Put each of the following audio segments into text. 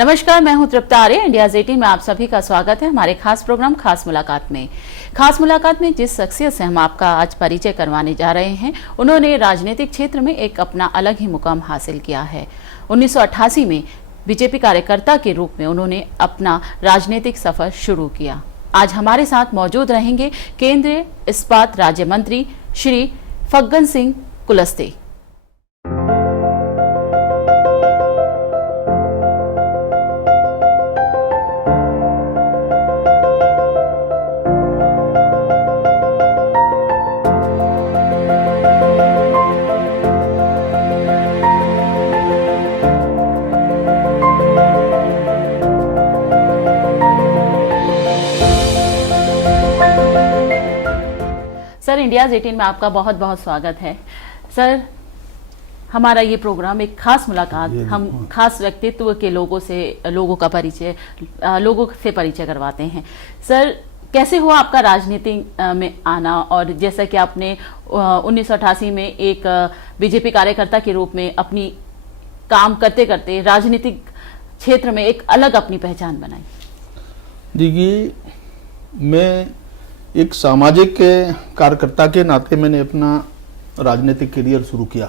नमस्कार, मैं हूं तृप्ता आर्य। इंडियाज़ 18 में आप सभी का स्वागत है हमारे खास प्रोग्राम खास मुलाकात में। खास मुलाकात में जिस शख्सियत से हम आपका आज परिचय करवाने जा रहे हैं, उन्होंने राजनीतिक क्षेत्र में एक अपना अलग ही मुकाम हासिल किया है। 1988 में बीजेपी कार्यकर्ता के रूप में उन्होंने अपना राजनीतिक सफर शुरू किया। आज हमारे साथ मौजूद रहेंगे केंद्रीय इस्पात राज्य मंत्री श्री फग्गन सिंह कुलस्ते। सर, इंडियाज़ 18 में आपका बहुत बहुत स्वागत है। सर, हमारा ये प्रोग्राम एक खास मुलाकात, हम खास व्यक्तित्व के लोगों का परिचय, लोगों से परिचय करवाते हैं। सर, कैसे हुआ आपका राजनीति में आना, और जैसा कि आपने 1988 में एक बीजेपी कार्यकर्ता के रूप में अपनी काम करते करते राजनीतिक क्षेत्र में एक अलग अपनी पहचान बनाई? देखिए, मैं एक सामाजिक कार्यकर्ता के नाते मैंने अपना राजनीतिक करियर शुरू किया।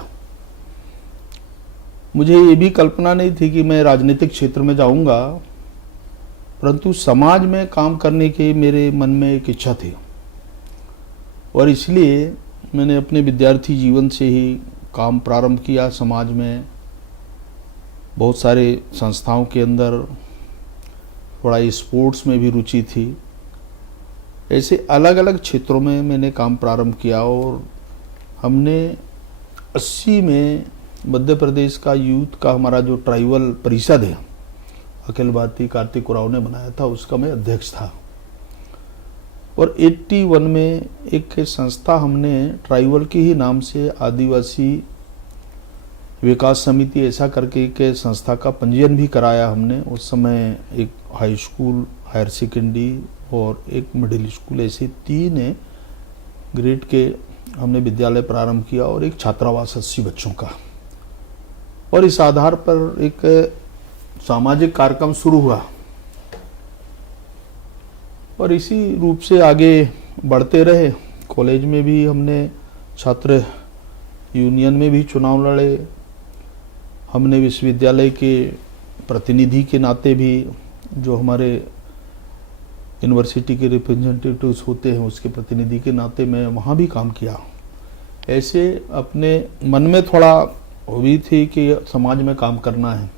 मुझे ये भी कल्पना नहीं थी कि मैं राजनीतिक क्षेत्र में जाऊंगा, परंतु समाज में काम करने की मेरे मन में एक इच्छा थी और इसलिए मैंने अपने विद्यार्थी जीवन से ही काम प्रारंभ किया। समाज में बहुत सारे संस्थाओं के अंदर, थोड़ा स्पोर्ट्स में भी रुचि थी। ऐसे अलग अलग क्षेत्रों में मैंने काम प्रारंभ किया और हमने 80 में मध्य प्रदेश का यूथ का हमारा जो ट्राइबल परिषद है, अखिल भारतीय कार्तिक उरांव ने बनाया था, उसका मैं अध्यक्ष था। और 81 में एक संस्था हमने ट्राइबल के ही नाम से आदिवासी विकास समिति ऐसा करके एक संस्था का पंजीयन भी कराया हमने। उस समय एक हाई स्कूल, हायर सेकेंडरी और एक मिडिल स्कूल, ऐसे 3 ग्रेड के हमने विद्यालय प्रारंभ किया और एक छात्रावास 80 बच्चों का। और इस आधार पर एक सामाजिक कार्यक्रम शुरू हुआ और इसी रूप से आगे बढ़ते रहे। कॉलेज में भी हमने छात्र यूनियन में भी चुनाव लड़े। हमने विश्वविद्यालय के प्रतिनिधि के नाते भी, जो हमारे यूनिवर्सिटी के रिप्रेजेंटेटिव्स होते हैं, उसके प्रतिनिधि के नाते मैं वहाँ भी काम किया। ऐसे अपने मन में थोड़ा हॉबी थी कि समाज में काम करना है।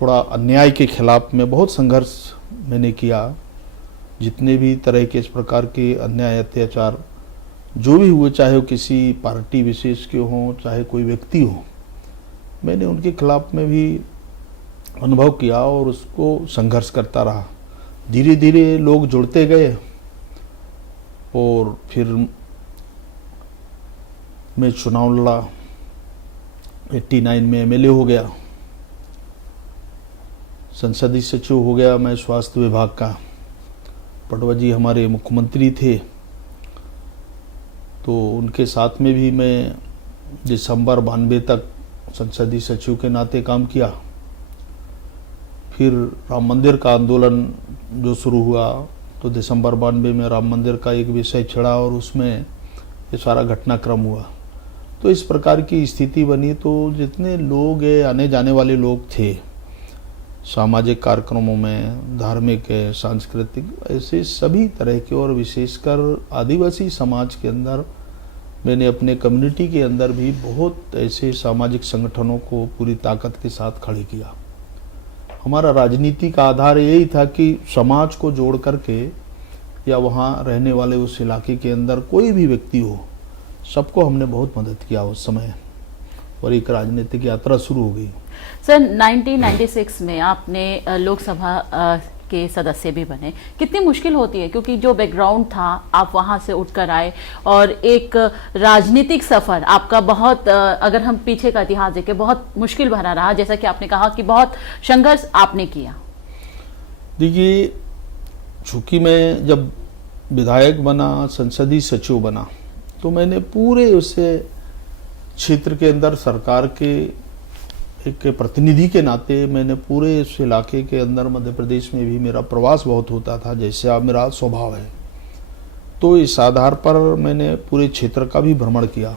थोड़ा अन्याय के खिलाफ में बहुत संघर्ष मैंने किया। जितने भी तरह के इस प्रकार के अन्याय अत्याचार जो भी हुए, चाहे वो किसी पार्टी विशेष के हों, चाहे कोई व्यक्ति हो, मैंने उनके खिलाफ में भी अनुभव किया और उसको संघर्ष करता रहा। धीरे धीरे लोग जुड़ते गए और फिर मैं चुनाव लड़ा। 89 में एमएलए हो गया, संसदीय सचिव हो गया मैं स्वास्थ्य विभाग का। पटवा जी हमारे मुख्यमंत्री थे, तो उनके साथ में भी मैं दिसंबर 92 तक संसदीय सचिव के नाते काम किया। फिर राम मंदिर का आंदोलन जो शुरू हुआ, तो दिसंबर 92 में राम मंदिर का एक विषय छिड़ा और उसमें ये सारा घटनाक्रम हुआ। तो इस प्रकार की स्थिति बनी। तो जितने लोग आने जाने वाले लोग थे सामाजिक कार्यक्रमों में, धार्मिक, सांस्कृतिक, ऐसे सभी तरह के, और विशेषकर आदिवासी समाज के अंदर मैंने अपने कम्युनिटी के अंदर भी बहुत ऐसे सामाजिक संगठनों को पूरी ताकत के साथ खड़े किया। हमारा राजनीति का आधार यही था कि समाज को जोड़ करके, या वहाँ रहने वाले उस इलाके के अंदर कोई भी व्यक्ति हो, सबको हमने बहुत मदद किया उस समय, और एक राजनीतिक यात्रा शुरू हो गई। सर, 1996 में आपने लोकसभा के सदस्य भी बने। कितनी मुश्किल होती है, क्योंकि जो बैकग्राउंड था, आप वहां से उठकर आए और एक राजनीतिक सफर आपका बहुत, अगर हम पीछे का इतिहास देखें, बहुत मुश्किल भरा रहा, जैसा कि आपने कहा कि बहुत संघर्ष आपने किया। देखिए, चूंकि मैं जब विधायक बना, संसदीय सचिव बना, तो मैंने पूरे उस क्षेत्र के अंदर सरकार के एक प्रतिनिधि के नाते मैंने पूरे इस इलाके के अंदर मध्य प्रदेश में भी मेरा प्रवास बहुत होता था, जैसे अब मेरा स्वभाव है। तो इस आधार पर मैंने पूरे क्षेत्र का भी भ्रमण किया।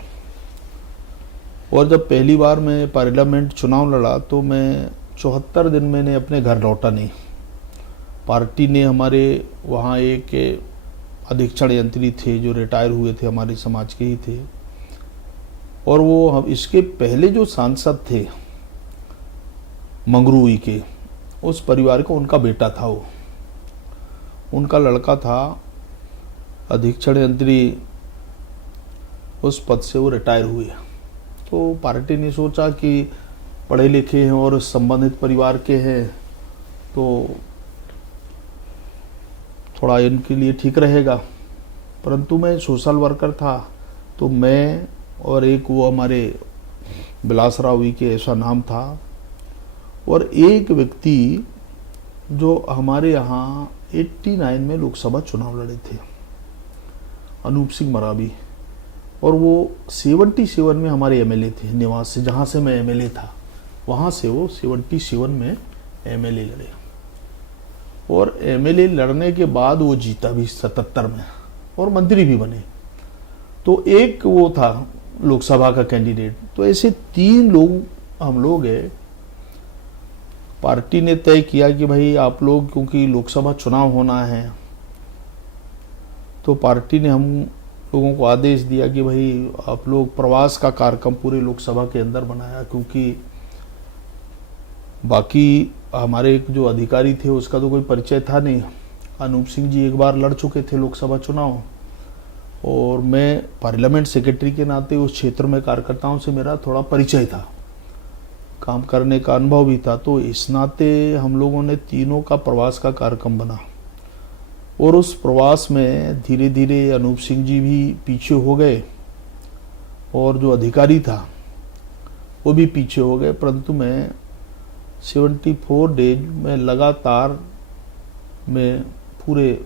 और जब पहली बार मैं पार्लियामेंट चुनाव लड़ा तो मैं 74 दिन मैंने अपने घर लौटा नहीं। पार्टी ने हमारे वहाँ एक अधीक्षण यंत्री थे जो रिटायर हुए थे, हमारे समाज के ही थे, और वो हम इसके पहले जो सांसद थे मंगरूई के, उस परिवार का उनका बेटा था, वो उनका लड़का था अधीक्षण यंत्री, उस पद से वो रिटायर हुए। तो पार्टी ने सोचा कि पढ़े लिखे हैं और संबंधित परिवार के हैं तो थोड़ा इनके लिए ठीक रहेगा। परंतु मैं सोशल वर्कर था, तो मैं और एक वो हमारे बिलासराव के ऐसा नाम था, और एक व्यक्ति जो हमारे यहाँ 89 में लोकसभा चुनाव लड़े थे, अनूप सिंह मरावी, और वो 77 में हमारे एमएलए थे निवास से, जहाँ से मैं एमएलए था वहाँ से वो 77 में एमएलए लड़े, और एमएलए लड़ने के बाद वो जीता भी 77 में, और मंत्री भी बने। तो एक वो था लोकसभा का कैंडिडेट। तो ऐसे 3 लोग हम लोग हैं। पार्टी ने तय किया कि भाई आप लोग, क्योंकि लोकसभा चुनाव होना है, तो पार्टी ने हम लोगों को आदेश दिया कि भाई आप लोग प्रवास का कार्यक्रम पूरे लोकसभा के अंदर बनाया, क्योंकि बाकी हमारे एक जो अधिकारी थे उसका तो कोई परिचय था नहीं। अनूप सिंह जी एक बार लड़ चुके थे लोकसभा चुनाव, और मैं पार्लियामेंट सेक्रेटरी के नाते उस क्षेत्र में कार्यकर्ताओं से मेरा थोड़ा परिचय था, काम करने का अनुभव भी था। तो इस नाते हम लोगों ने तीनों का प्रवास का कार्यक्रम बना, और उस प्रवास में धीरे धीरे अनूप सिंह जी भी पीछे हो गए, और जो अधिकारी था वो भी पीछे हो गए। परंतु मैं 74 डेज में लगातार मैं पूरे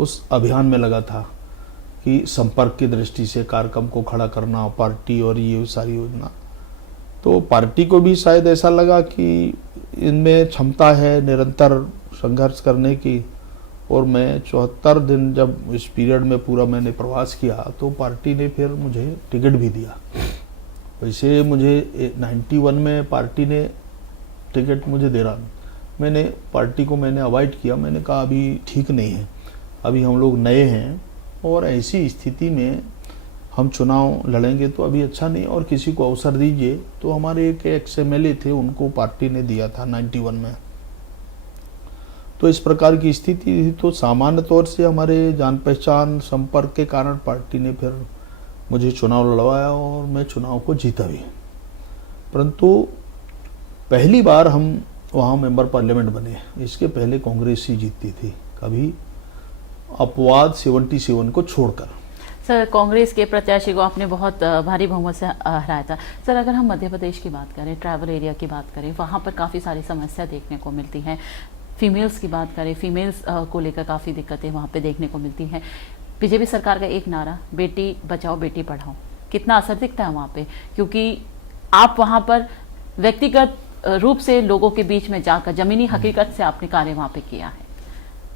उस अभियान में लगा था कि संपर्क की दृष्टि से कार्यक्रम को खड़ा करना, पार्टी और ये सारी योजना। तो पार्टी को भी शायद ऐसा लगा कि इनमें क्षमता है निरंतर संघर्ष करने की, और मैं 74 दिन जब इस पीरियड में पूरा मैंने प्रवास किया तो पार्टी ने फिर मुझे टिकट भी दिया। वैसे मुझे 91 में पार्टी ने टिकट मुझे दे रहा, मैंने पार्टी को अवॉइड किया। मैंने कहा अभी ठीक नहीं है, अभी हम लोग नए हैं, और ऐसी स्थिति में हम चुनाव लड़ेंगे तो अभी अच्छा नहीं, और किसी को अवसर दीजिए। तो हमारे एक एक्स एमएलए थे, उनको पार्टी ने दिया था 91 में। तो इस प्रकार की स्थिति थी। तो सामान्य तौर से हमारे जान पहचान संपर्क के कारण पार्टी ने फिर मुझे चुनाव लड़वाया, और मैं चुनाव को जीता भी। परंतु पहली बार हम वहाँ मेंबर पार्लियामेंट बने, इसके पहले कांग्रेस ही जीतती थी, कभी अपवाद 77 को छोड़कर। सर, कांग्रेस के प्रत्याशी को आपने बहुत भारी बहुमत से हराया था। सर, अगर हम मध्य प्रदेश की बात करें, ट्राइबल एरिया की बात करें, वहाँ पर काफ़ी सारी समस्या देखने को मिलती हैं। फीमेल्स की बात करें, फीमेल्स को लेकर काफ़ी दिक्कतें वहाँ पे देखने को मिलती हैं। बीजेपी सरकार का एक नारा, बेटी बचाओ बेटी पढ़ाओ, कितना असर दिखता है वहाँ पे? क्योंकि आप वहाँ पर व्यक्तिगत रूप से लोगों के बीच में जाकर ज़मीनी हकीकत से आपने कार्य वहाँ पे किया है,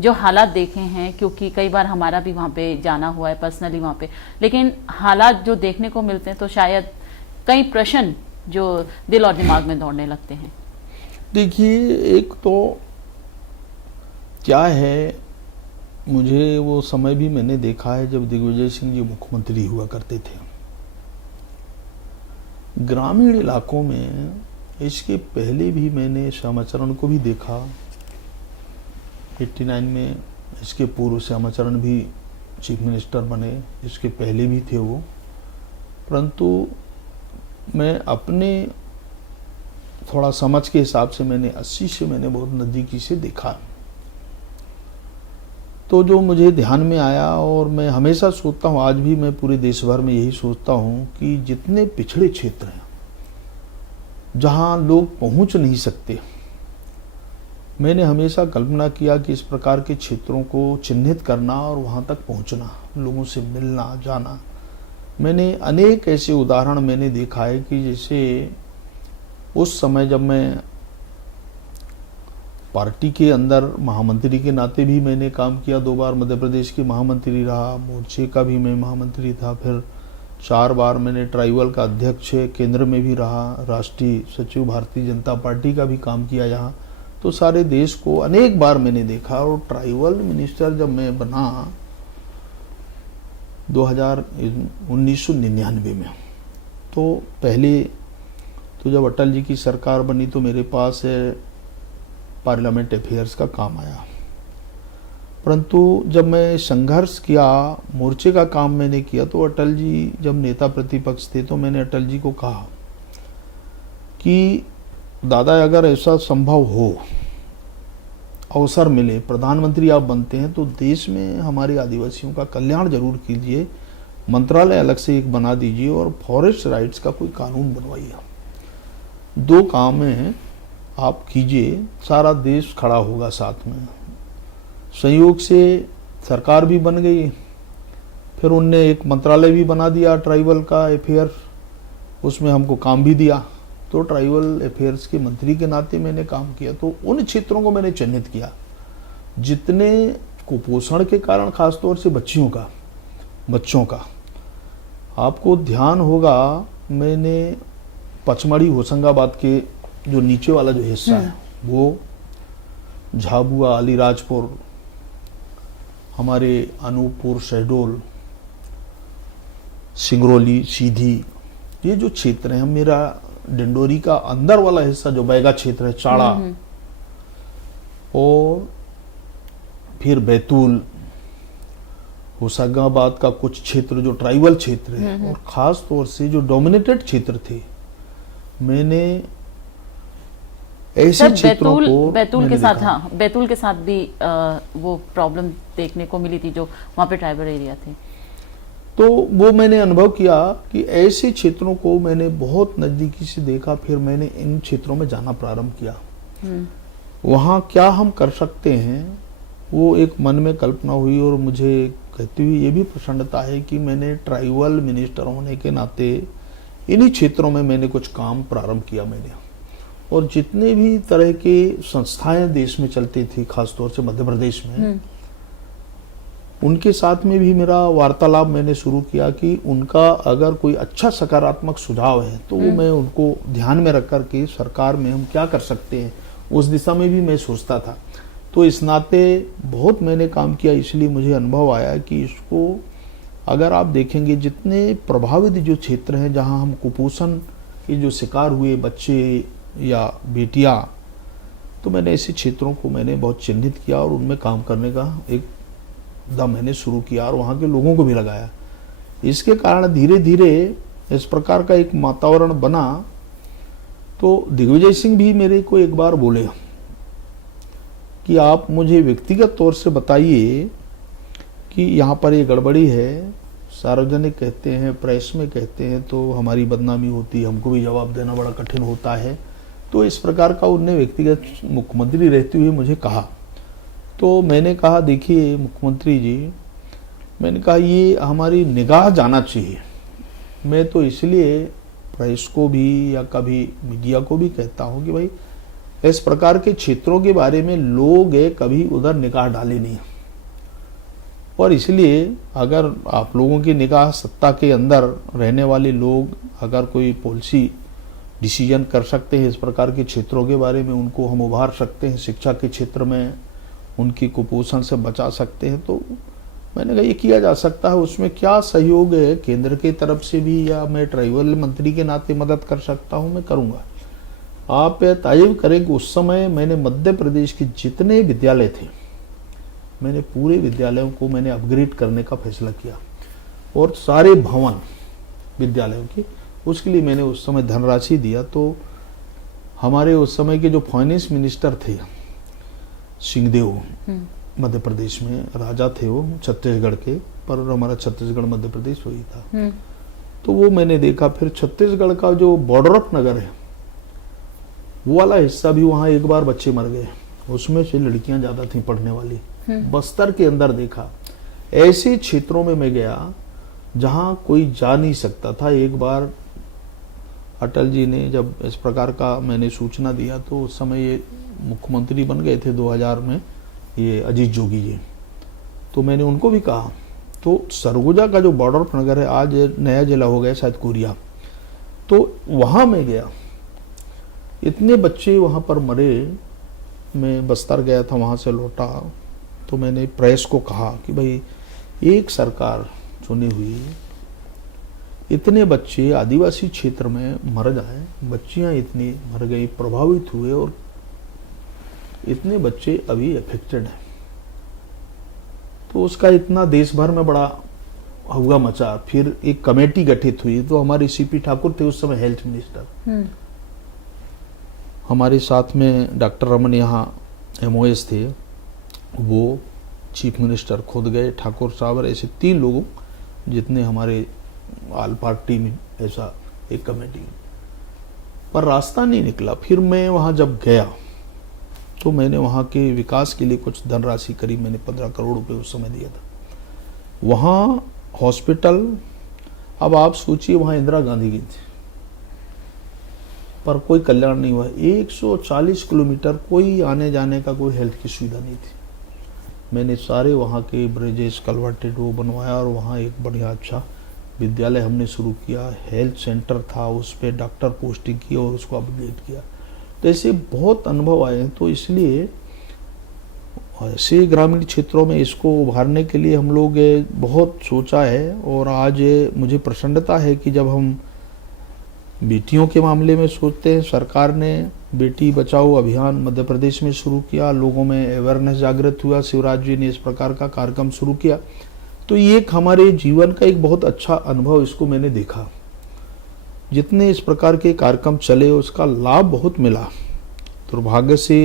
जो हालात देखे हैं, क्योंकि कई बार हमारा भी वहाँ पे जाना हुआ है पर्सनली वहाँ पे, लेकिन हालात जो देखने को मिलते हैं तो शायद कई प्रश्न जो दिल और दिमाग में दौड़ने लगते हैं। देखिए, एक तो क्या है, मुझे वो समय भी मैंने देखा है जब दिग्विजय सिंह जी मुख्यमंत्री हुआ करते थे। ग्रामीण इलाकों में इसके पहले भी मैंने श्यामाचरण को भी देखा, 89 में। इसके पूर्व श्यामाचरण भी चीफ मिनिस्टर बने, इसके पहले भी थे वो। परंतु मैं अपने थोड़ा समझ के हिसाब से मैंने 80 से मैंने बहुत नज़दीकी से देखा। तो जो मुझे ध्यान में आया, और मैं हमेशा सोचता हूँ, आज भी मैं पूरे देश भर में यही सोचता हूँ कि जितने पिछड़े क्षेत्र हैं जहाँ लोग पहुँच नहीं सकते, मैंने हमेशा कल्पना किया कि इस प्रकार के क्षेत्रों को चिन्हित करना और वहाँ तक पहुँचना, लोगों से मिलना जाना। मैंने अनेक ऐसे उदाहरण मैंने देखा है कि जैसे उस समय जब मैं पार्टी के अंदर महामंत्री के नाते भी मैंने काम किया, 2 बार मध्य प्रदेश की महामंत्री रहा, मोर्चे का भी मैं महामंत्री था, फिर 4 बार मैंने ट्राइबल का अध्यक्ष केंद्र में भी रहा, राष्ट्रीय सचिव भारतीय जनता पार्टी का भी काम किया यहाँ। तो सारे देश को अनेक बार मैंने देखा। और ट्राइबल मिनिस्टर जब मैं बना 1999 में, तो पहले तो जब अटल जी की सरकार बनी तो मेरे पास पार्लियामेंट अफेयर्स का काम आया, परंतु जब मैं संघर्ष किया, मोर्चे का काम मैंने किया, तो अटल जी जब नेता प्रतिपक्ष थे तो मैंने अटल जी को कहा कि दादा अगर ऐसा संभव हो, अवसर मिले, प्रधानमंत्री आप बनते हैं तो देश में हमारे आदिवासियों का कल्याण जरूर कीजिए, मंत्रालय अलग से एक बना दीजिए और फॉरेस्ट राइट्स का कोई कानून बनवाइए। 2 काम हैं, आप कीजिए, सारा देश खड़ा होगा साथ में। संयोग से सरकार भी बन गई, फिर उनने एक मंत्रालय भी बना दिया ट्राइबल का अफेयर, उसमें हमको काम भी दिया। तो ट्राइबल अफेयर्स के मंत्री के नाते मैंने काम किया। तो उन क्षेत्रों को मैंने चिन्हित किया जितने कुपोषण के कारण, खासतौर से बच्चों का आपको ध्यान होगा, मैंने पचमढ़ी होशंगाबाद के जो नीचे वाला जो हिस्सा है, वो झाबुआ, अलीराजपुर, हमारे अनूपपुर, शहडोल, सिंगरौली, सीधी, ये जो क्षेत्र है, मेरा डिंडोरी का अंदर वाला हिस्सा जो बैगा क्षेत्र है, चाड़ा, और फिर बैतूल, होशंगाबाद का कुछ क्षेत्र जो ट्राइबल क्षेत्र है, और खास तौर से जो डोमिनेटेड क्षेत्र थे, मैंने ऐसे क्षेत्रों को बैतूल के साथ, हाँ, बैतूल के साथ भी वो प्रॉब्लम देखने को मिली थी जो वहां पे ट्राइबल एरिया थे। तो वो मैंने अनुभव किया कि ऐसे क्षेत्रों को मैंने बहुत नजदीकी से देखा। फिर मैंने इन क्षेत्रों में जाना प्रारंभ किया, वहां क्या हम कर सकते हैं, वो एक मन में कल्पना हुई। और मुझे कहते हुए ये भी प्रसन्नता है कि मैंने ट्राइबल मिनिस्टर होने के नाते इन्हीं क्षेत्रों में मैंने कुछ काम प्रारंभ किया मैंने। और जितने भी तरह के संस्थाएं देश में चलती थी, खासतौर से मध्य प्रदेश में, उनके साथ में भी मेरा वार्तालाप मैंने शुरू किया कि उनका अगर कोई अच्छा सकारात्मक सुझाव है तो वो मैं उनको ध्यान में रख कर के सरकार में हम क्या कर सकते हैं, उस दिशा में भी मैं सोचता था। तो इस नाते बहुत मैंने काम किया, इसलिए मुझे अनुभव आया कि इसको अगर आप देखेंगे, जितने प्रभावित जो क्षेत्र हैं जहां हम कुपोषण के जो शिकार हुए बच्चे या बेटियां, तो मैंने ऐसे क्षेत्रों को मैंने बहुत चिन्हित किया और उनमें काम करने का एक दम मैंने शुरू किया और वहाँ के लोगों को भी लगाया। इसके कारण धीरे धीरे इस प्रकार का एक वातावरण बना। तो दिग्विजय सिंह भी मेरे को एक बार बोले कि आप मुझे व्यक्तिगत तौर से बताइए कि यहाँ पर ये गड़बड़ी है, सार्वजनिक कहते हैं, प्रेस में कहते हैं तो हमारी बदनामी होती है, हमको भी जवाब देना बड़ा कठिन होता है। तो इस प्रकार का उनने व्यक्तिगत मुख्यमंत्री रहते हुए मुझे कहा। तो मैंने कहा देखिए मुख्यमंत्री जी, मैंने कहा ये हमारी निगाह जाना चाहिए। मैं तो इसलिए प्रेस को भी या कभी मीडिया को भी कहता हूँ कि भाई इस प्रकार के क्षेत्रों के बारे में लोग कभी उधर निगाह डाले नहीं, और इसलिए अगर आप लोगों की निगाह, सत्ता के अंदर रहने वाले लोग अगर कोई पॉलिसी डिसीजन कर सकते हैं इस प्रकार के क्षेत्रों के बारे में, उनको हम उभार सकते हैं, शिक्षा के क्षेत्र में उनकी कुपोषण से बचा सकते हैं, तो मैंने कहा ये किया जा सकता है। उसमें क्या सहयोग है केंद्र की तरफ से भी, या मैं ट्राइबल मंत्री के नाते मदद कर सकता हूं, मैं करूंगा। आप तारीफ करें कि उस समय मैंने मध्य प्रदेश के जितने विद्यालय थे, मैंने पूरे विद्यालयों को मैंने अपग्रेड करने का फैसला किया, और सारे भवन विद्यालयों की, उसके लिए मैंने उस समय धनराशि दिया। तो हमारे उस समय के जो फाइनेंस मिनिस्टर थे सिंहदेव, मध्य प्रदेश में राजा थे वो, छत्तीसगढ़ के, पर हमारा छत्तीसगढ़ मध्य प्रदेश वही था। तो वो मैंने देखा। फिर छत्तीसगढ़ का जो बॉर्डर ऑफ नगर है वो वाला हिस्सा भी, वहां एक बार बच्चे मर गए, उसमें से लड़कियां ज्यादा थी पढ़ने वाली। बस्तर के अंदर देखा, ऐसे क्षेत्रों में मैं गया जहां कोई जा नहीं सकता था। एक बार अटल जी ने जब इस प्रकार का मैंने सूचना दिया तो उस समय ये मुख्यमंत्री बन गए थे 2000 में, ये अजीत जोगी जी। तो मैंने उनको भी कहा, तो सरगुजा का जो बॉर्डर नगर है आज नया जिला हो गया शायद कोरिया, तो वहाँ मैं गया, इतने बच्चे वहाँ पर मरे। मैं बस्तर गया था, वहाँ से लौटा तो मैंने प्रेस को कहा कि भाई एक सरकार चुनी हुई, इतने बच्चे आदिवासी क्षेत्र में मर जाए, बच्चियां इतनी मर गई, प्रभावित हुए, और इतने बच्चे अभी अफेक्टेड हैं, तो उसका इतना देश भर में बड़ा हुआ मचा। फिर एक कमेटी गठित हुई, तो हमारे सीपी ठाकुर थे उस समय हेल्थ मिनिस्टर, हमारे साथ में डॉक्टर रमन यहाँ MOS थे, वो चीफ मिनिस्टर खुद गए, ठाकुर साहब, और ऐसे 3 लोगों जितने हमारे आल पार्टी में ऐसा एक कमेटी, पर रास्ता नहीं निकला। फिर मैं वहाँ जब गया तो मैंने वहाँ के विकास के लिए कुछ धनराशि, करीब मैंने 15 करोड़ रुपए उस समय दिया था। वहाँ हॉस्पिटल, अब आप सोचिए वहाँ इंदिरा गांधी की थी, पर कोई कल्याण नहीं हुआ। 140 किलोमीटर कोई आने जाने का कोई हेल्थ की सुविधा नहीं थी। मैंने सारे वहाँ के ब्रिजेस कन्वर्टेड वो बनवाया, और वहाँ एक बढ़िया अच्छा विद्यालय हमने शुरू किया, हेल्थ सेंटर था, उस पर डॉक्टर पोस्टिंग की और उसको अपग्रेड किया। तो ऐसे बहुत अनुभव आए हैं। तो इसलिए ऐसे ग्रामीण क्षेत्रों में इसको उभारने के लिए हम लोग बहुत सोचा है, और आज मुझे प्रसन्नता है कि जब हम बेटियों के मामले में सोचते हैं, सरकार ने बेटी बचाओ अभियान मध्य प्रदेश में शुरू किया, लोगों में अवेयरनेस जागृत हुआ, शिवराज जी ने इस प्रकार का कार्यक्रम शुरू किया, तो ये एक हमारे जीवन का एक बहुत अच्छा अनुभव, इसको मैंने देखा। जितने इस प्रकार के कार्यक्रम चले उसका लाभ बहुत मिला। दुर्भाग्य से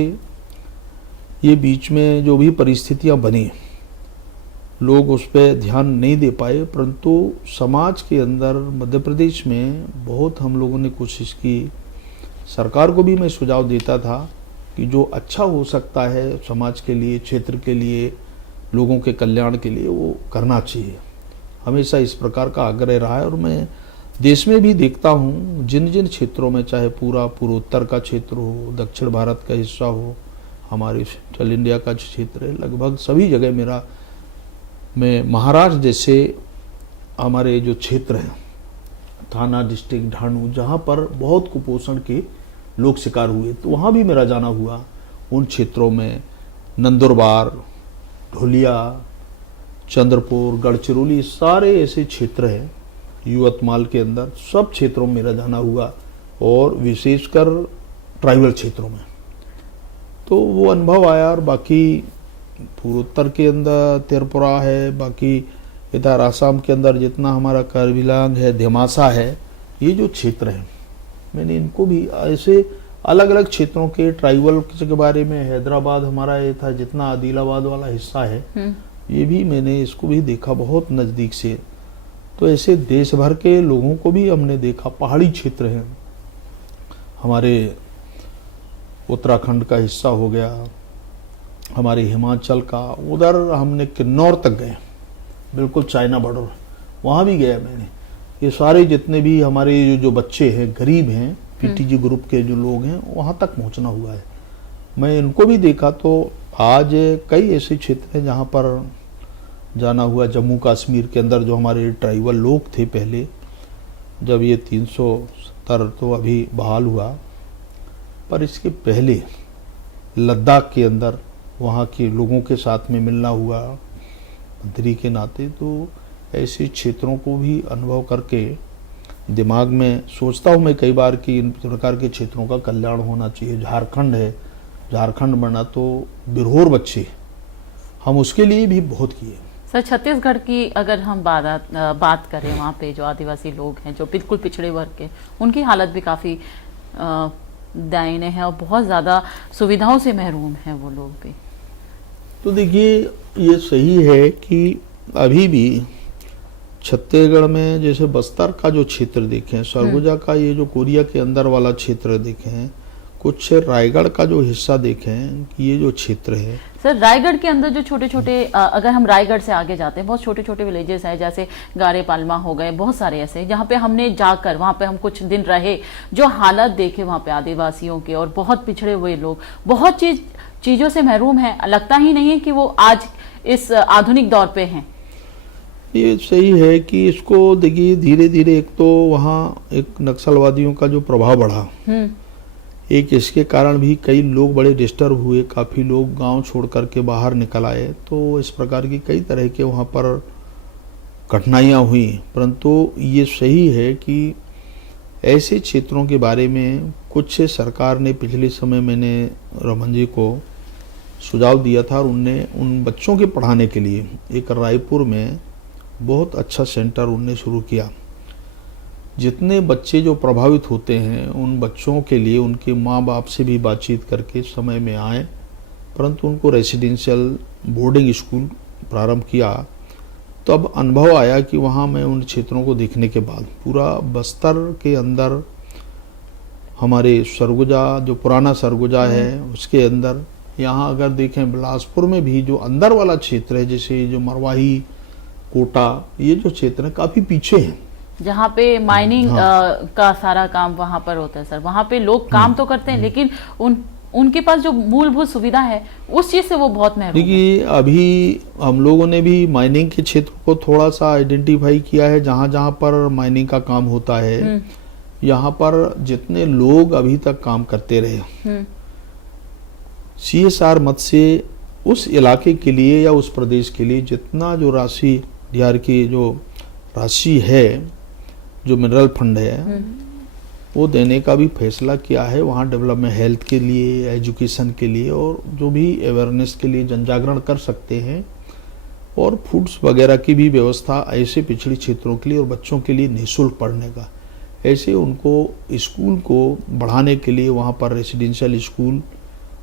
ये बीच में जो भी परिस्थितियां बनी, लोग उस पर ध्यान नहीं दे पाए, परंतु समाज के अंदर मध्य प्रदेश में बहुत हम लोगों ने कोशिश की। सरकार को भी मैं सुझाव देता था कि जो अच्छा हो सकता है समाज के लिए, क्षेत्र के लिए, लोगों के कल्याण के लिए, वो करना चाहिए। हमेशा इस प्रकार का आग्रह रहा है, और मैं देश में भी देखता हूँ जिन जिन क्षेत्रों में, चाहे पूरा पूर्वोत्तर का क्षेत्र हो, दक्षिण भारत का हिस्सा हो, हमारे सेंट्रल इंडिया का क्षेत्र है, लगभग सभी जगह मैं महाराष्ट्र जैसे हमारे जो क्षेत्र हैं, थाना डिस्ट्रिक्ट ढाणू, जहाँ पर बहुत कुपोषण के लोग शिकार हुए, तो वहाँ भी मेरा जाना हुआ। उन क्षेत्रों में नंदुरबार, ढोलिया, चंद्रपुर, गढ़चिरौली, सारे ऐसे क्षेत्र हैं युवतमाल के अंदर, सब क्षेत्रों में मेरा जाना हुआ, और विशेषकर ट्राइबल क्षेत्रों में। तो वो अनुभव आया। और बाकी पूर्वोत्तर के अंदर त्रिपुरा है, बाकी इधर आसाम के अंदर जितना हमारा कार्बिलांग है, धेमासा है, ये जो क्षेत्र हैं, मैंने इनको भी ऐसे अलग अलग क्षेत्रों के ट्राइबल के बारे में, हैदराबाद हमारा ये था, जितना आदिलाबाद वाला हिस्सा है, ये भी मैंने इसको भी देखा बहुत नज़दीक से। तो ऐसे देश भर के लोगों को भी हमने देखा। पहाड़ी क्षेत्र हैं हमारे, उत्तराखंड का हिस्सा हो गया, हमारे हिमाचल का, उधर हमने किन्नौर तक गए, बिल्कुल चाइना बॉर्डर, वहाँ भी गया मैंने। ये सारे जितने भी हमारे जो बच्चे हैं, गरीब हैं, PTG ग्रुप के जो लोग हैं, वहाँ तक पहुँचना हुआ है, मैं इनको भी देखा। तो आज कई ऐसे क्षेत्र हैं जहाँ पर जाना हुआ। जम्मू कश्मीर के अंदर जो हमारे ट्राइबल लोग थे पहले, जब ये 370 तो अभी बहाल हुआ, पर इसके पहले लद्दाख के अंदर वहाँ के लोगों के साथ में मिलना हुआ मंत्री के नाते। तो ऐसे क्षेत्रों को भी अनुभव करके दिमाग में सोचता हूँ मैं कई बार कि इन प्रकार के क्षेत्रों का कल्याण होना चाहिए। झारखंड है, झारखंड बना तो बिरहोर बच्चे, हम उसके लिए भी बहुत किए। सर, छत्तीसगढ़ की अगर हम बात करें, वहाँ पे जो आदिवासी लोग हैं, जो बिल्कुल पिछड़े वर्ग के, उनकी हालत भी काफ़ी दयनीय है, और बहुत ज़्यादा सुविधाओं से महरूम हैं वो लोग भी। तो देखिए, ये सही है कि अभी भी छत्तीसगढ़ में, जैसे बस्तर का जो क्षेत्र देखें, सरगुजा का ये जो कोरिया के अंदर वाला क्षेत्र देखें, कुछ रायगढ़ का जो हिस्सा देखें कि ये जो क्षेत्र है सर, रायगढ़ के अंदर जो छोटे छोटे, अगर हम रायगढ़ से आगे जाते हैं, बहुत छोटे छोटे विलेजेस हैं, जैसे गारे पालमा हो गए, बहुत सारे ऐसे जहाँ पे हमने जाकर वहाँ पे हम कुछ दिन रहे, जो हालत देखे वहाँ पे आदिवासियों के और बहुत पिछड़े हुए लोग बहुत चीजों से महरूम हैं। लगता ही नहीं है कि वो आज इस आधुनिक दौर पे हैं। ये सही है कि इसको देखिए धीरे धीरे, एक तो वहाँ एक नक्सलवादियों का जो प्रभाव बढ़ा, एक इसके कारण भी कई लोग बड़े डिस्टर्ब हुए, काफ़ी लोग गांव छोड़ करके बाहर निकल आए, तो इस प्रकार की कई तरह के वहाँ पर कठिनाइयाँ हुई। परंतु ये सही है कि ऐसे क्षेत्रों के बारे में कुछ सरकार ने पिछले समय, मैंने रमन जी को सुझाव दिया था और उनने उन बच्चों के पढ़ाने के लिए एक रायपुर में बहुत अच्छा सेंटर उनने शुरू किया। जितने बच्चे जो प्रभावित होते हैं उन बच्चों के लिए उनके माँ बाप से भी बातचीत करके समय में आए, परंतु उनको रेसिडेंशियल बोर्डिंग स्कूल प्रारंभ किया। तब अनुभव आया कि वहाँ मैं उन क्षेत्रों को देखने के बाद पूरा बस्तर के अंदर हमारे सरगुजा, जो पुराना सरगुजा है उसके अंदर, यहाँ अगर देखें बिलासपुर में भी जो अंदर वाला क्षेत्र है, जैसे जो मरवाही, कोटा, ये जो क्षेत्र है काफ़ी पीछे हैं, जहाँ पे माइनिंग का सारा काम वहां पर होता है सर। वहां पे लोग काम तो करते हैं लेकिन उनके पास जो मूलभूत सुविधा है उस चीज से वो बहुत महरूम है। देखिए अभी हम लोगों ने भी माइनिंग के क्षेत्र को थोड़ा सा आइडेंटिफाई किया है, जहाँ जहाँ पर माइनिंग का काम होता है, यहाँ पर जितने लोग अभी तक काम करते रहे, CSR मद से उस इलाके के लिए या उस प्रदेश के लिए जितना जो राशि DRR की जो राशि है, जो मिनरल फंड है, वो देने का भी फैसला किया है। वहाँ डेवलपमेंट, हेल्थ के लिए, एजुकेशन के लिए और जो भी अवेयरनेस के लिए जन जागरण कर सकते हैं, और फूड्स वगैरह की भी व्यवस्था ऐसे पिछड़ी क्षेत्रों के लिए और बच्चों के लिए निःशुल्क पढ़ने का, ऐसे उनको स्कूल को बढ़ाने के लिए वहाँ पर रेसिडेंशियल स्कूल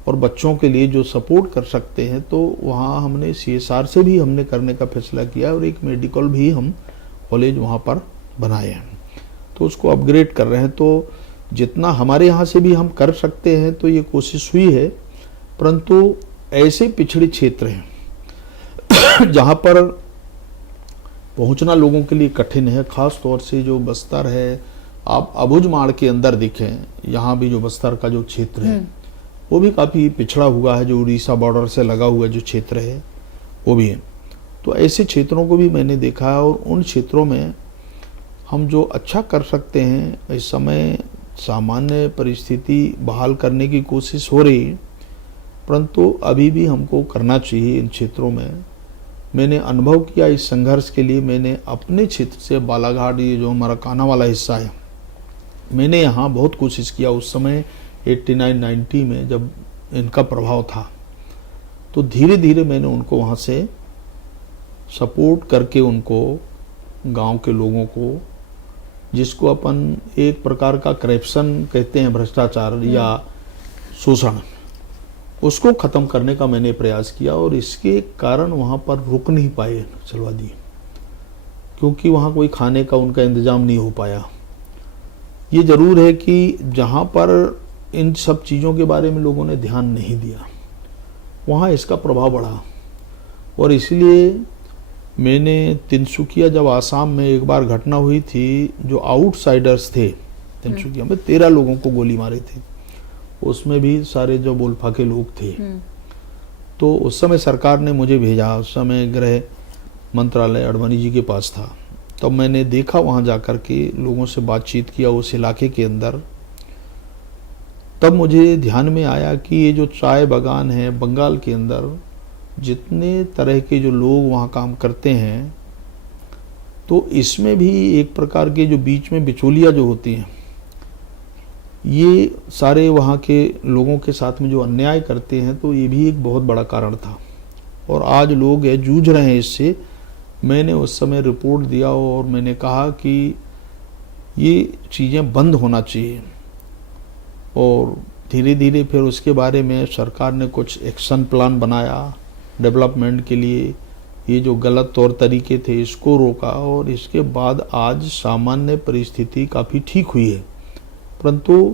और बच्चों के लिए जो सपोर्ट कर सकते हैं, तो वहाँ हमने CSR से भी हमने करने का फैसला किया और एक मेडिकल भी हम कॉलेज वहाँ पर बनाए हैं, तो उसको अपग्रेड कर रहे हैं। तो जितना हमारे यहाँ से भी हम कर सकते हैं तो ये कोशिश हुई है, परंतु ऐसे पिछड़े क्षेत्र हैं जहाँ पर पहुँचना लोगों के लिए कठिन है, खास तौर से जो बस्तर है, आप अबुझमाड़ के अंदर देखें, यहाँ भी जो बस्तर का जो क्षेत्र है वो भी काफ़ी पिछड़ा हुआ है, जो उड़ीसा बॉर्डर से लगा हुआ जो क्षेत्र है वो भी है। तो ऐसे क्षेत्रों को भी मैंने देखा है और उन क्षेत्रों में हम जो अच्छा कर सकते हैं, इस समय सामान्य परिस्थिति बहाल करने की कोशिश हो रही, परंतु अभी भी हमको करना चाहिए इन क्षेत्रों में। मैंने अनुभव किया इस संघर्ष के लिए, मैंने अपने क्षेत्र से बालाघाट, ये जो हमारा कान्हा वाला हिस्सा है, मैंने यहाँ बहुत कोशिश किया। उस समय 89-90 में जब इनका प्रभाव था, तो धीरे धीरे मैंने उनको वहाँ से सपोर्ट करके उनको, गांव के लोगों को, जिसको अपन एक प्रकार का करप्शन कहते हैं, भ्रष्टाचार या शोषण, उसको ख़त्म करने का मैंने प्रयास किया। और इसके कारण वहाँ पर रुक नहीं पाए नक्सलवादी, क्योंकि वहाँ कोई खाने का उनका इंतजाम नहीं हो पाया। ये जरूर है कि जहाँ पर इन सब चीज़ों के बारे में लोगों ने ध्यान नहीं दिया, वहाँ इसका प्रभाव बढ़ा। और इसलिए मैंने तिनसुकिया, जब आसाम में एक बार घटना हुई थी, जो आउटसाइडर्स थे तिनसुकिया में, 13 लोगों को गोली मारे थे, उसमें भी सारे जो बोलफाके लोग थे। तो उस समय सरकार ने मुझे भेजा, उस समय गृह मंत्रालय अडवाणी जी के पास था, तब मैंने देखा वहाँ जाकर के लोगों से बातचीत किया उस इलाके के अंदर। तब मुझे ध्यान में आया कि ये जो चाय बागान है बंगाल के अंदर, जितने तरह के जो लोग वहाँ काम करते हैं, तो इसमें भी एक प्रकार के जो बीच में बिचौलिया जो होती हैं, ये सारे वहाँ के लोगों के साथ में जो अन्याय करते हैं, तो ये भी एक बहुत बड़ा कारण था। और आज लोग जूझ रहे हैं इससे। मैंने उस समय रिपोर्ट दिया और मैंने कहा कि ये चीज़ें बंद होना चाहिए। और धीरे धीरे फिर उसके बारे में सरकार ने कुछ एक्शन प्लान बनाया डेवलपमेंट के लिए। ये जो गलत तौर तरीके थे इसको रोका और इसके बाद आज सामान्य परिस्थिति काफ़ी ठीक हुई है। परंतु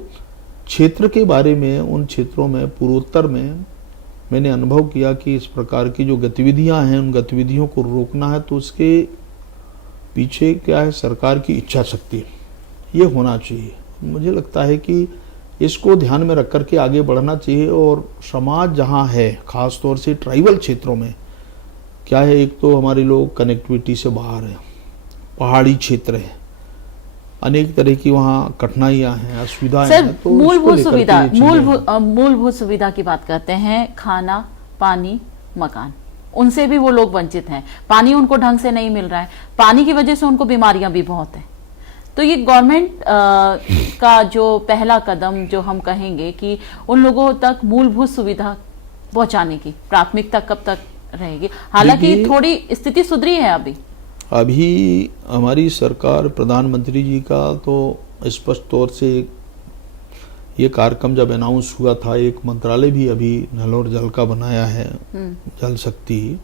क्षेत्र के बारे में, उन क्षेत्रों में पूर्वोत्तर में मैंने अनुभव किया कि इस प्रकार की जो गतिविधियां हैं, उन गतिविधियों को रोकना है तो उसके पीछे क्या है, सरकार की इच्छा शक्ति, ये होना चाहिए। मुझे लगता है कि इसको ध्यान में रख करके आगे बढ़ना चाहिए। और समाज जहाँ है, खास तौर से ट्राइबल क्षेत्रों में क्या है, एक तो हमारे लोग कनेक्टिविटी से बाहर हैं, पहाड़ी क्षेत्र है, अनेक तरह की वहाँ कठिनाइयाँ हैं, असुविधाएं हैं। तो मूलभूत सुविधा की बात करते हैं, खाना, पानी, मकान, उनसे भी वो लोग वंचित हैं। पानी उनको ढंग से नहीं मिल रहा है, पानी की वजह से उनको बीमारियां भी बहुत हैं। तो ये गवर्नमेंट का जो पहला कदम जो हम कहेंगे कि उन लोगों तक मूलभूत सुविधा पहुंचाने की प्राथमिकता कब तक रहेगी? हालांकि थोड़ी स्थिति सुधरी है अभी हमारी सरकार, प्रधानमंत्री जी का तो स्पष्ट तौर से ये कार्यक्रम जब अनाउंस हुआ था, एक मंत्रालय भी अभी नल और जल का बनाया है, जल शक्ति।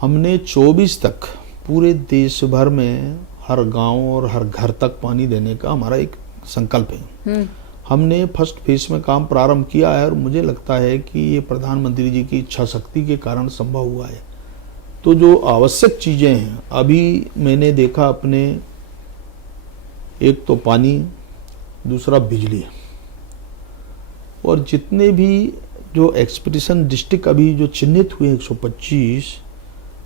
हमने 24 तक पूरे देश भर में हर गांव और हर घर तक पानी देने का हमारा एक संकल्प है। हमने फर्स्ट फेज में काम प्रारंभ किया है और मुझे लगता है कि ये प्रधानमंत्री जी की इच्छा शक्ति के कारण संभव हुआ है। तो जो आवश्यक चीजें हैं, अभी मैंने देखा अपने, एक तो पानी, दूसरा बिजली, और जितने भी जो एक्सप्रेशन डिस्ट्रिक्ट अभी जो चिन्हित हुए 125,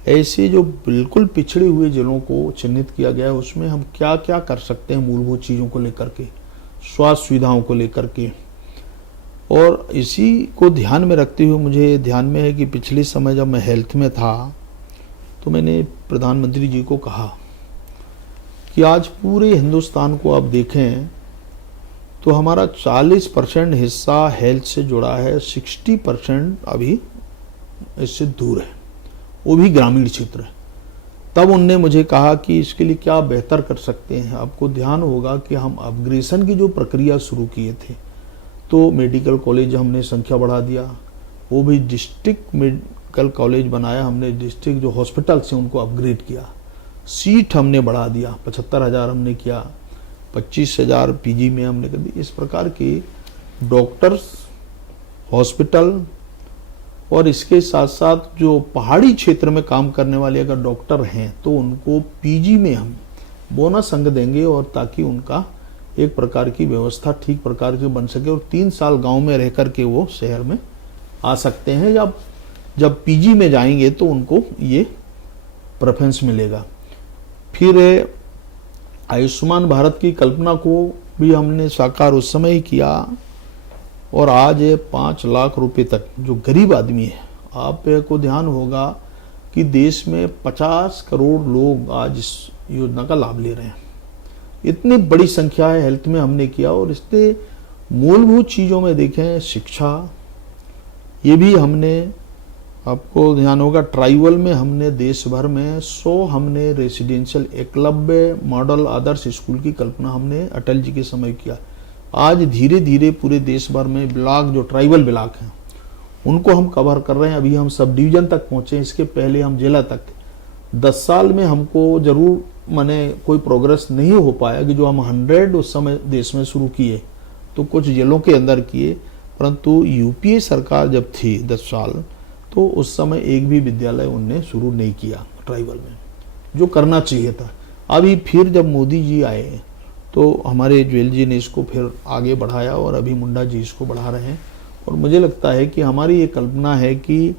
ऐसे जो बिल्कुल पिछड़े हुए जिलों को चिन्हित किया गया है, उसमें हम क्या क्या कर सकते हैं मूलभूत चीज़ों को लेकर के, स्वास्थ्य सुविधाओं को लेकर के। और इसी को ध्यान में रखते हुए मुझे ध्यान में है कि पिछले समय जब मैं हेल्थ में था तो मैंने प्रधानमंत्री जी को कहा कि आज पूरे हिंदुस्तान को आप देखें तो हमारा 40% हिस्सा हेल्थ से जुड़ा है, 60% अभी इससे दूर है, वो भी ग्रामीण क्षेत्र है। तब उनने मुझे कहा कि इसके लिए क्या बेहतर कर सकते हैं। आपको ध्यान होगा कि हम अपग्रेडेशन की जो प्रक्रिया शुरू किए थे, तो मेडिकल कॉलेज हमने संख्या बढ़ा दिया, वो भी डिस्ट्रिक्ट मेडिकल कॉलेज बनाया हमने, डिस्ट्रिक्ट जो हॉस्पिटल से उनको अपग्रेड किया, सीट हमने बढ़ा दिया, 75,000 हमने किया, 25,000 पीजी में हमने कर दी। इस प्रकार के डॉक्टर्स, हॉस्पिटल, और इसके साथ साथ जो पहाड़ी क्षेत्र में काम करने वाले अगर डॉक्टर हैं तो उनको पीजी में हम बोनस अंग देंगे, और ताकि उनका एक प्रकार की व्यवस्था ठीक प्रकार की बन सके और 3 साल गांव में रह करके वो शहर में आ सकते हैं, या जब पीजी में जाएंगे तो उनको ये प्रेफरेंस मिलेगा। फिर आयुष्मान भारत की कल्पना को भी हमने साकार उस समय ही किया, और आज 5 लाख रुपए तक जो गरीब आदमी है, आपको ध्यान होगा कि देश में 50 करोड़ लोग आज इस योजना का लाभ ले रहे हैं। इतनी बड़ी संख्या है हेल्थ में हमने किया। और इससे मूलभूत चीज़ों में देखें, शिक्षा, ये भी हमने, आपको ध्यान होगा ट्राइबल में हमने देश भर में 100 हमने रेसिडेंशियल एकलव्य मॉडल आदर्श स्कूल की कल्पना हमने अटल जी के समय किया। आज धीरे धीरे पूरे देश भर में ब्लॉक, जो ट्राइबल ब्लॉक हैं, उनको हम कवर कर रहे हैं। अभी हम सब डिवीजन तक पहुंचे, इसके पहले हम जिला तक। 10 साल में हमको जरूर माने कोई प्रोग्रेस नहीं हो पाया कि जो हम 100 उस समय देश में शुरू किए तो कुछ जिलों के अंदर किए, परंतु यूपीए सरकार जब थी 10 साल, तो उस समय एक भी विद्यालय उनने शुरू नहीं किया ट्राइबल में, जो करना चाहिए था। अभी फिर जब मोदी जी आए तो हमारे ज्वेल जी ने इसको फिर आगे बढ़ाया, और अभी मुंडा जी इसको बढ़ा रहे हैं। और मुझे लगता है कि हमारी ये कल्पना है कि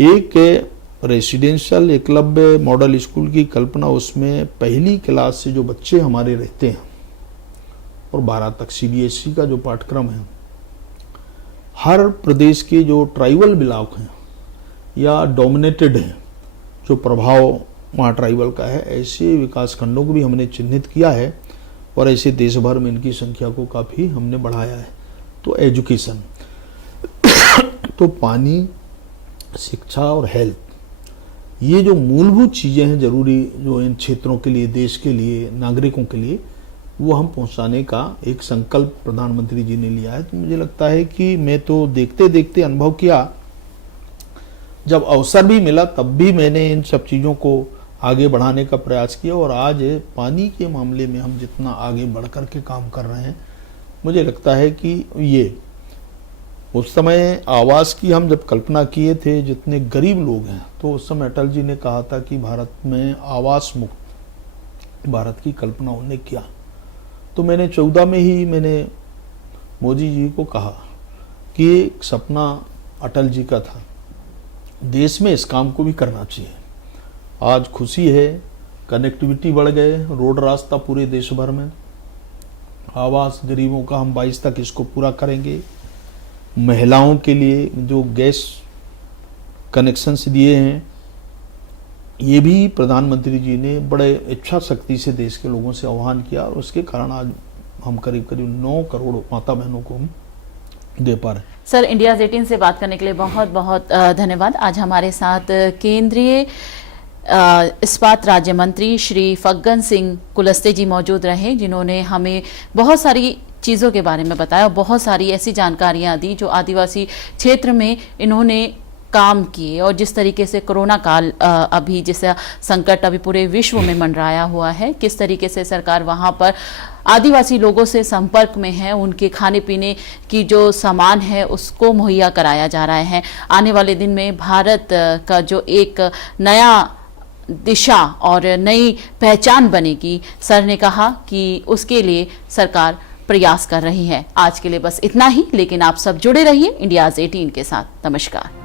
एक रेसिडेंशियल एकलव्य मॉडल स्कूल की कल्पना, उसमें पहली क्लास से जो बच्चे हमारे रहते हैं और 12 तक सीबीएसई का जो पाठ्यक्रम है, हर प्रदेश के जो ट्राइबल ब्लॉक हैं या डोमिनेटेड हैं, जो प्रभाव वहाँ ट्राइबल का है, ऐसे विकास खंडों को भी हमने चिन्हित किया है, और ऐसे देश भर में इनकी संख्या को काफ़ी हमने बढ़ाया है। तो एजुकेशन, तो पानी, शिक्षा और हेल्थ, ये जो मूलभूत चीज़ें हैं जरूरी, जो इन क्षेत्रों के लिए, देश के लिए, नागरिकों के लिए, वो हम पहुंचाने का एक संकल्प प्रधानमंत्री जी ने लिया है। तो मुझे लगता है कि मैं तो देखते देखते अनुभव किया, जब अवसर भी मिला तब भी मैंने इन सब चीज़ों को आगे बढ़ाने का प्रयास किया। और आज पानी के मामले में हम जितना आगे बढ़ कर के काम कर रहे हैं, मुझे लगता है कि ये उस समय आवास की हम जब कल्पना किए थे, जितने गरीब लोग हैं, तो उस समय अटल जी ने कहा था कि भारत में आवास मुक्त भारत की कल्पना उन्होंने किया। तो मैंने 14 में ही मैंने मोदी जी को कहा कि एक सपना अटल जी का था, देश में इस काम को भी करना चाहिए। आज खुशी है, कनेक्टिविटी बढ़ गए, रोड रास्ता पूरे देश भर में, आवास गरीबों का हम 22 तक इसको पूरा करेंगे। महिलाओं के लिए जो गैस कनेक्शंस दिए हैं, ये भी प्रधानमंत्री जी ने बड़े इच्छा शक्ति से देश के लोगों से आह्वान किया और उसके कारण आज हम करीब करीब 9 करोड़ माता बहनों को हम दे पा रहे हैं। सर, इंडिया 18 से बात करने के लिए बहुत बहुत धन्यवाद। आज हमारे साथ केंद्रीय इस्पात राज्य मंत्री श्री फग्गन सिंह कुलस्ते जी मौजूद रहे, जिन्होंने हमें बहुत सारी चीज़ों के बारे में बताया, बहुत सारी ऐसी जानकारियां दी जो आदिवासी क्षेत्र में इन्होंने काम किए और जिस तरीके से कोरोना काल अभी जैसा संकट अभी पूरे विश्व में मंडराया हुआ है, किस तरीके से सरकार वहां पर आदिवासी लोगों से संपर्क में है, उनके खाने पीने की जो सामान है उसको मुहैया कराया जा रहा है। आने वाले दिन में भारत का जो एक नया दिशा और नई पहचान बनेगी, सर ने कहा कि उसके लिए सरकार प्रयास कर रही है। आज के लिए बस इतना ही, लेकिन आप सब जुड़े रहिए इंडियाज़ 18 के साथ। नमस्कार।